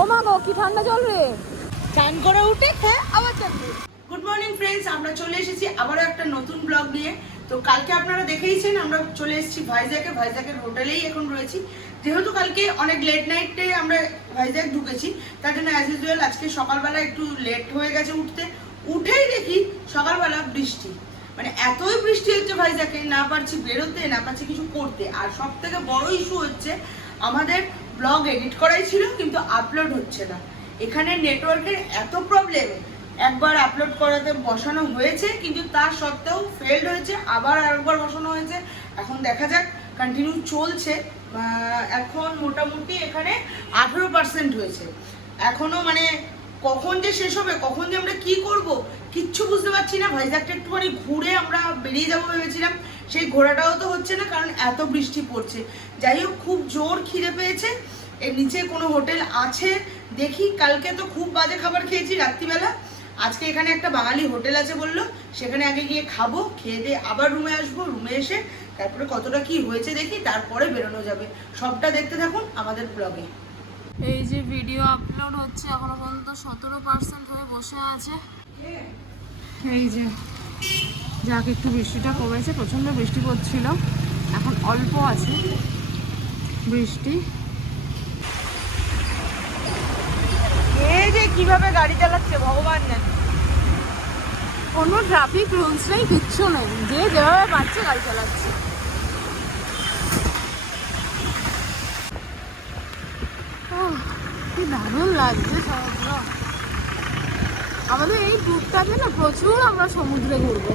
ও মা গো কি ঠান্ডা জল রে। চান করে উঠে খেয়ে আবার চান করি। গুড মর্নিং ফ্রেন্ডস, আমরা চলে এসেছি আবারও একটা নতুন ব্লগ নিয়ে। তো কালকে আপনারা দেখেইছেন আমরা চলে এসেছি ভাইজ্যাগের হোটেলেই এখন রয়েছি। যেহেতু কালকে অনেক লেট নাইটে আমরা ভাইজ্যাগ ঢুকেছি, তার জন্য অ্যাজ ইউজুয়াল আজকে সকালবেলা একটু লেট হয়ে গেছে উঠতে। উঠেই দেখি সকালবেলা বৃষ্টি, মানে এতই বৃষ্টি হচ্ছে ভাইজ্যাগে, না পারছি বেরোতে, না পারছি কিছু করতে। আর সব থেকে বড় ইস্যু হচ্ছে আমাদের ব্লগ এডিট করাই ছিল কিন্তু আপলোড হচ্ছে না। এখানে নেটওয়ার্কের এত প্রবলেম, একবার আপলোড করাতে বসানো হয়েছে কিন্তু তার সত্ত্বেও ফেলড হয়েছে, আবার আরেকবার বসানো হয়েছে। এখন দেখা যাক, কন্টিনিউ চলছে। এখন মোটামুটি এখানে 18% হয়েছে। এখনো মানে কখন যে শেষ হবে, কখন যে আমরা কি করব কিচ্ছু বুঝতে পারছি না। ভাইজ্যাগটা একটুখানি ঘুরে আমরা বেরিয়ে যাবো ভেবেছিলাম, সেই ঘোরাটাও তো হচ্ছে না কারণ এত বৃষ্টি পড়ছে। যাই হোক, খুব জোর খিদে পেয়েছে। এর নিচে কোনো হোটেল আছে দেখি। কালকে তো খুব বাজে খাবার খেয়েছি রাত্রিবেলা, আজকে এখানে একটা বাঙালি হোটেল আছে বললো, সেখানে আগে গিয়ে খাবো, খেয়ে দিয়ে আবার রুমে আসবো। রুমে এসে তারপরে কতটা কি হয়েছে দেখি, তারপরে বেরোনো যাবে। সবটা দেখতে থাকুন আমাদের ব্লগে। এই যে ভিডিও আপলোড হচ্ছে, এখনো পর্যন্ত 17% হয়ে বসে আছে। এই যে যাক একটু বৃষ্টিটা কমেছে, প্রচন্ড বৃষ্টি পড়ছিল, এখন অল্প আছে বৃষ্টি। এই যে কিভাবে গাড়ি চালাচ্ছে ভগবান জানে, কোনো ট্রাফিক রুলস নেই, কিচ্ছু নেই, যে যেভাবে পাচ্ছে গাড়ি চালাচ্ছে। কি দারুণ লাগছে সমুদ্র। আমাদের এই ট্যুরটাতে না প্রচুর আমরা সমুদ্রে ঘুরবো।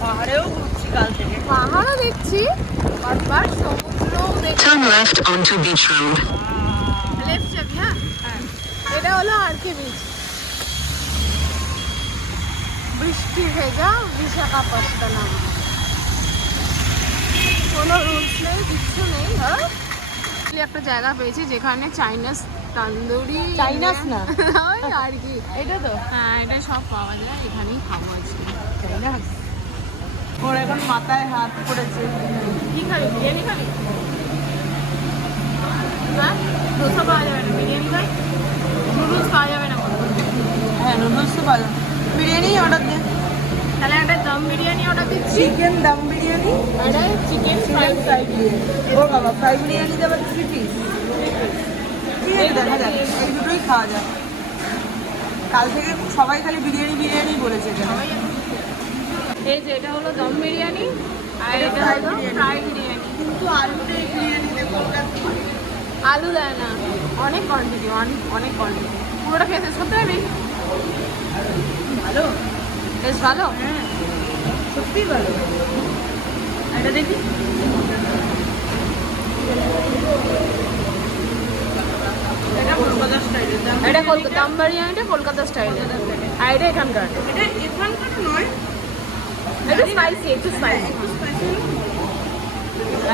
পাহাড়েও ঘুরছি কাল থেকে, পাহাড়ও দেখছি, বারবার সমুদ্রও দেখছি। Turn left onto Beach Road. Left যাবি? হ্যাঁ, এটা হলো আরকে বিচ। বৃষ্টি ভেজা বিশাখাপত্তনম। কোনো রুলস নেই, কিচ্ছু নেই। হ্যাঁ, একটা জায়গা পেয়েছি যেখানে চাইনিজ তান্দুরি, চাইনাস না ওই আর কি, এটা তো হ্যাঁ এটা সব পাওয়া যায়, এখানেই খাবো আজকে। চাইনাস। ওর এখন মাথায় হাত পড়েছে। কি খাবি, বিরিয়ানি খাবি? হ্যাঁ, ডোসা পাওয়া যাবে না, বিরিয়ানি খাই। নুডলস পাওয়া যাবে না? হ্যাঁ, নুডলস তো পাওয়া যাবে, বিরিয়ানি অর্ডার দে। তাহলে একটা দম বিরিয়ানি অর্ডার দিচ্ছি। চিকেন দম বিরিয়ানি, একটা চিকেন ফ্রাই ফ্রাই বিরিয়ানি। ও বাবা, ফ্রাই বিরিয়ানি দেবে 3 পিস। ঠিক আছে, দেখা যাক, এই দুটোই খাওয়া যায়। কাল থেকে সবাই খালি বিরিয়ানি বলেছে এখানে। এই যে এটা হলো দম বিরিয়ানি, আর এটা হলো ফ্রাই বিরিয়ানি। কিন্তু আলুটা এই বিরিয়ানিতে কলকাতা আলু দেয় না, অনেক কোয়ান্টিটি, অনেক কোয়ান্টিটি। পুরোটা খেয়ে শেষ করতে পারবি? ভালো, বেশ ভালো। হ্যাঁ সত্যিই ভালো। এটা দেখি, এটা কলকাতা স্টাইলের দাম। এটা দম বিরিয়ানিটা কলকাতা স্টাইলে, আর এটা এখানকার। এটা এখানকার নয়, এটা স্পাইসি, একটু স্পাইসি। একটু স্পাইসি।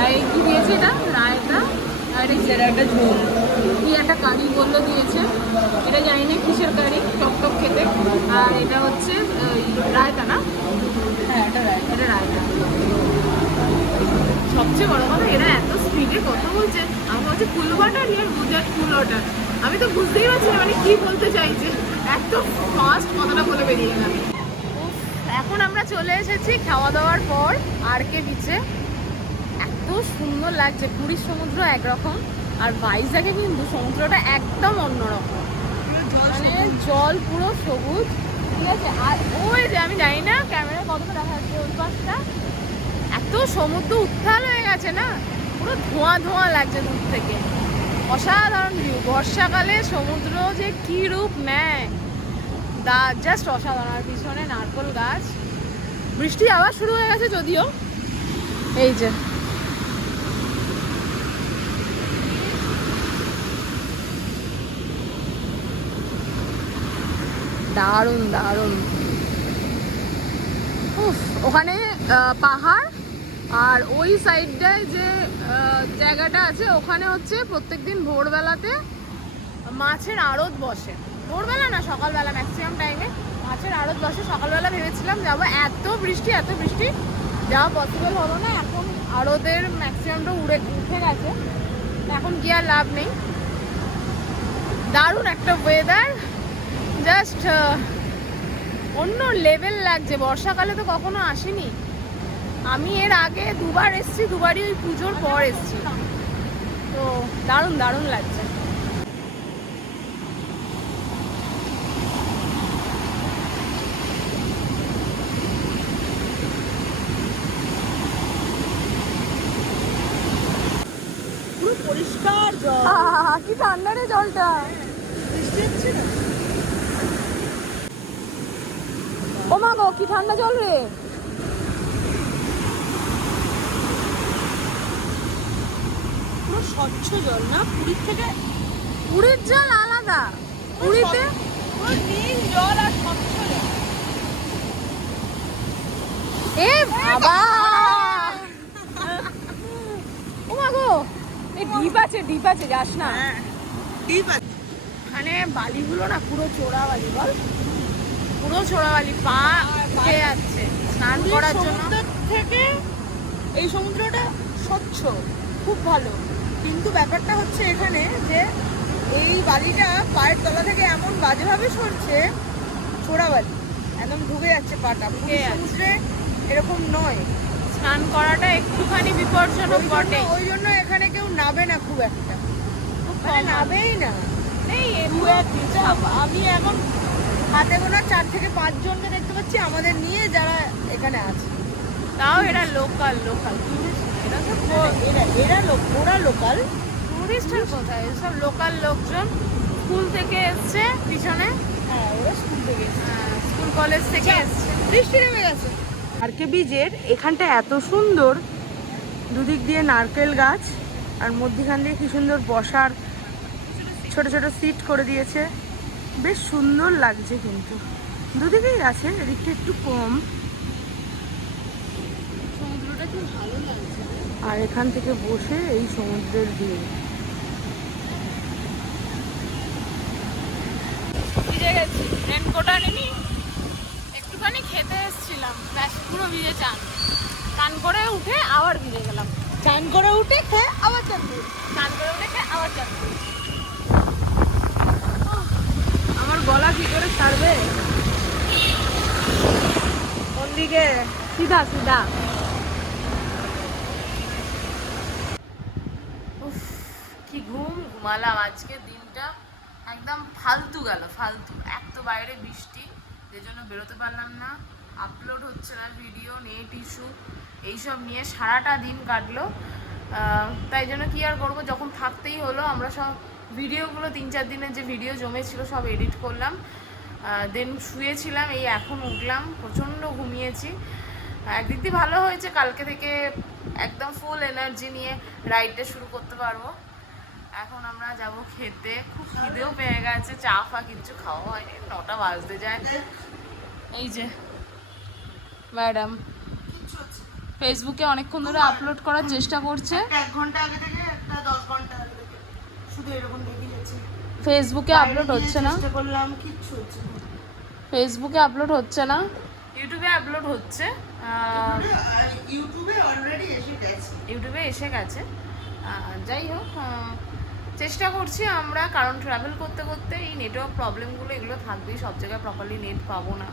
এই কি দিয়েছে এটা? রায়তা, আর এটা একটা ঝোল, কি একটা কারি বললো দিয়েছে, এটা জানি না কিসের কারি, টক খেতে। আর এটা হচ্ছে রায়তা না? হ্যাঁ এটা রাইট। এটা রায়তা। সবচেয়ে বড় কথা, এরা এত স্পিডে কথা বলছে, আমার হচ্ছে ফুল বাটার ইয়ার গুজরাট ফুল ওয়াটার। আমি তো বুঝতেই পারছি না মানে কি বলতে চাইছে, এত ফাস্ট কথাটা বলে বেরিয়ে গেল। এখন আমরা চলে এসেছি খাওয়া দাওয়ার পর আরকে বিচে। এত সুন্দর লাগছে, পুরীর সমুদ্র একরকম, আর ভাইজ্যাগে কিন্তু সমুদ্রটা একদম অন্যরকম, মানে জল পুরো সবুজ, ঠিক আছে। আর ওই যে আমি জানি না ক্যামেরায় কতটা দেখা যাচ্ছে, ওই পাশটা এত সমুদ্র উত্তাল হয়ে গেছে না, পুরো ধোঁয়া ধোঁয়া লাগছে দূর থেকে। অসাধারণ ভিউ। বর্ষাকালে সমুদ্র যে কী রূপ নেয়, জাস্ট অসাধারণ। আর পিছনে নারকেল গাছ। বৃষ্টি আবার শুরু হয়ে গেছে যদিও। এই যে দারুণ দারুণ। ওখানে পাহাড়, আর ওই সাইডটায় যে জায়গাটা আছে ওখানে হচ্ছে প্রত্যেকদিন ভোরবেলাতে মাছের আড়ত বসে। ভোরবেলা না, সকালবেলা ম্যাক্সিমাম টাইমে মাছের আড়ত বসে। সকালবেলা ভেবেছিলাম যাবো, এত বৃষ্টি যাওয়া পসিবল হলো না। এখন আড়তের ম্যাক্সিমামটা উঠে গেছে, এখন কি আর লাভ নেই। দারুণ একটা ওয়েদার, জাস্ট অন্য লেভেল লাগছে। বর্ষাকালে তো কখনো আসিনি আমি, এর আগে দুবার এসেছি, দুবারই ওই পুজোর পর এসেছি। তো দারুণ দারুণ লাগছে। পুরো পরিষ্কার জল, কি ঠান্ডা রে জলটা। বৃষ্টি হচ্ছে না? ও মা গো, কি ঠান্ডা জল রে। পুরো স্বচ্ছ জল না পুরীর থেকে? পুরীর জল আলাদা, পুরীতে পুরো নীল জল আর স্বচ্ছ জল। এ বাবা, ও মা গো, এই ডিপ আছে, ডিপ আছে, যাস না। ঠিক আছে। মানে বালিগুলো না পুরো চোরা বালি, বল পুরো চোরা বালি, পা উঠে যাচ্ছে স্নান করার জন্য। সমুদ্র থেকে এই সমুদ্রটা স্বচ্ছ, খুব ভালো, কিন্তু ব্যাপারটা হচ্ছে এখানে যে এই বালিটা পায়ের তলা থেকে এমন বাজেভাবে সরছে, ছোড়া বালি একদম ঢুকে যাচ্ছে পাটা। ঢুকে যাচ্ছে। সমুদ্রে এরকম নয়, স্নান করাটা একটুখানি বিপজ্জনক বটে। ওই জন্য এখানে কেউ নাবে না খুব একটা, খুব মানে কম নাবেই না। নেই দু একটা আমি এখন হাতে গোনা 4 থেকে 5 জনকে দেখতে পাচ্ছি আমাদের নিয়ে, যারা এখানে আছে। তাও এরা লোকাল, লোকাল এরা সব ওরা লোকাল। টুরিস্টের কোথায়, সব লোকাল লোকজন, স্কুল থেকে এসছে পিছনে, হ্যাঁ, ওরা স্কুল থেকে স্কুল কলেজ থেকে এসছে। বৃষ্টি নেমে গেছে। আরকে বীজের এখানটা এত সুন্দর, দুদিক দিয়ে নারকেল গাছ, আর মধ্যখান দিয়ে কি সুন্দর বসার ছোট ছোট সিট করে দিয়েছে, বেশ সুন্দর লাগছে। কিন্তু দুদিকেই আছে, এদিকটা একটু কম। সমুদ্রটা খুব ভালো লাগছে। আর এখান থেকে বসে এই সমুদ্রের ভিউ। ভিজে গেছি, রেনকোট আনিনি, একটুখানি খেতে এসেছিলাম, ব্যাস পুরো ভিজে চান। চান করে উঠে আবার ভিজে গেলাম, চান করে উঠে খেয়ে আবার চাকরি। চান করে উঠে খেয়ে আবার চান করি। আমার গলা কি করে ছাড়বে? কোন দিকে? সিধা সিধা। উফ, কি ঘুমালাম আজকে, দিনটা একদম ফালতু গেল, ফালতু। এক তো বাইরে বৃষ্টি, যে জন্য বেরোতে পারলাম না, আপলোড হচ্ছে না ভিডিও, নেট ইস্যু, এইসব নিয়ে সারাটা দিন কাটলো। তাই জন্য কি আর করবো, যখন থাকতেই হলো, আমরা সব ভিডিওগুলো 3-4 দিনের যে ভিডিও জমেছিল সব এডিট করলাম, দেন শুয়েছিলাম, এই এখন উঠলাম, প্রচণ্ড ঘুমিয়েছি। একদিক দিয়ে ভালো হয়েছে, কালকে থেকে একদম ফুল এনার্জি নিয়ে রাইডটা শুরু করতে পারবো। এখন আমরা যাব খেতে, খুব খিদেও পেয়ে গেছে, চা ফা কিচ্ছু খাওয়া হয়নি, 9টা বাজতে যায়। এই যে ম্যাডাম ফেসবুকে অনেকক্ষণ ধরে আপলোড করার চেষ্টা করছে, 1 ঘন্টা আগে থেকে, একটা 10 ঘন্টা আগে থেকে, শুধু এরকম দেখে যাচ্ছে। ফেসবুকে আপলোড হচ্ছে না, চেষ্টা করলাম, কিচ্ছু হচ্ছে না। ফেসবুকে আপলোড হচ্ছে না, ইউটিউবে আপলোড হচ্ছে। ইউটিউবে অলরেডি এসে গেছে, ইউটিউবে এসে গেছে। যাই হোক, চেষ্টা করছি আমরা, কারণ ট্রাভেল করতে করতে এই নেটওয়ার্ক প্রবলেমগুলো এগুলো থাকবেই, সব জায়গায় প্রপারলি নেট পাবো না,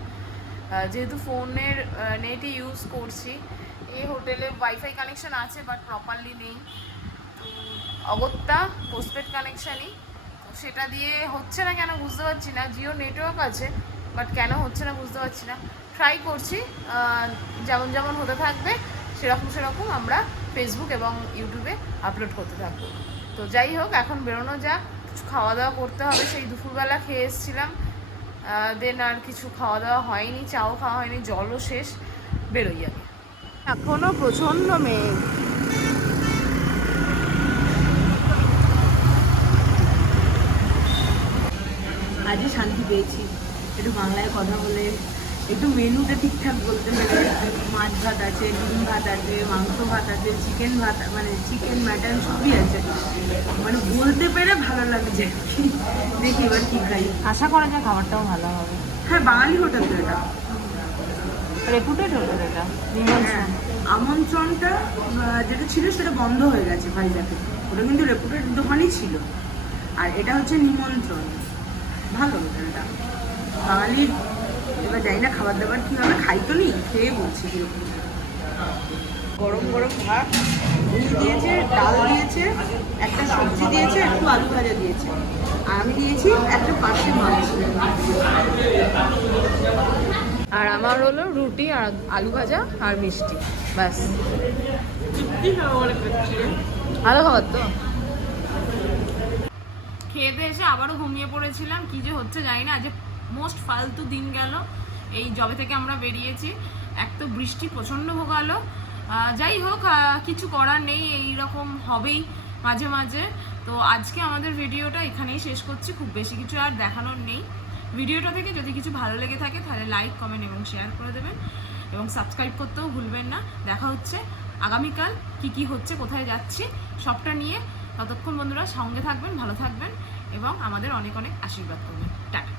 যেহেতু ফোনের নেটই ইউজ করছি। এই হোটেলে ওয়াইফাই কানেকশন আছে বাট প্রপারলি নেই, তো অগত্যা পোস্টপেড কানেকশানই, তো সেটা দিয়ে হচ্ছে না কেন বুঝতে পারছি না। জিও নেটওয়ার্ক আছে বাট কেন হচ্ছে না বুঝতে পারছি না, ট্রাই করছি, যেমন যেমন হতে থাকবে সেরকম সেরকম আমরা ফেসবুক এবং ইউটিউবে আপলোড করতে থাকবো। তো যাই হোক, এখন বেরোনো যাক, কিছু খাওয়া দাওয়া করতে হবে, সেই দুপুরবেলা খেয়ে এসেছিলাম, দেন আর কিছু খাওয়া দাওয়া হয়নি, চাও খাওয়া হয়নি, জলও শেষ, বেরোই আগে। এখনো প্রচন্ড মেঘ। আজই শান্তি পেয়েছি, একটু বাংলায় কথা বলে, একটু মেনুটা ঠিকঠাক বলতে পেরে। মাছ ভাত আছে, ডিম ভাত আছে, মাংস ভাত আছে, চিকেন ভাত, মানে চিকেন মাটন সবই আছে, মানে বলতে পেরে ভালো লাগছে। দেখি এবার কি খাই, আশা করা যায় খাবারটাও ভালো হবে। হ্যাঁ, বাঙালি হোটেল তো এটা, রেপুটেড হোটেল এটা। হ্যাঁ, আমন্ত্রণটা যেটা ছিল সেটা বন্ধ হয়ে গেছে ভাইজাকে, ওটা কিন্তু রেপুটেড দোকানই ছিল। আর এটা হচ্ছে নিমন্ত্রণ। ভালো হোটেলটা, বাঙালির এবার যাই না খাবার দাবার কী হবে, খাই তো নি, খেয়ে বলছি কীরকম। গরম গরম ভাত দিয়েছে, ডাল দিয়েছে, একটা সবজি দিয়েছে, একটু আলু ভাজা দিয়েছে, আর আমি দিয়েছি একটা পাশে মাছ। আর আমার হলো রুটি আর আলু ভাজা আর মিষ্টি, ব্যাস। ভালো খাবার তো। খেতে এসে আবারও ঘুমিয়ে পড়েছিলাম, কি যে হচ্ছে জানি না। আজ মোস্ট ফালতু দিন গেল এই জবে থেকে আমরা বেরিয়েছি। এক তো বৃষ্টি প্রচণ্ড ভোগালো, যাই হোক কিছু করার নেই, এই রকম হবেই মাঝে মাঝে। তো আজকে আমাদের ভিডিওটা এখানেই শেষ করছি, খুব বেশি কিছু আর দেখানোর নেই। ভিডিওটা থেকে যদি কিছু ভালো লেগে থাকে তাহলে লাইক, কমেন্ট এবং শেয়ার করে দেবেন, এবং সাবস্ক্রাইব করতেও ভুলবেন না। দেখা হচ্ছে আগামীকাল, কি হচ্ছে, কোথায় যাচ্ছি সবটা নিয়ে। ততক্ষণ বন্ধুরা সঙ্গে থাকবেন, ভালো থাকবেন এবং আমাদের অনেক অনেক আশীর্বাদ করবেন। টাটা।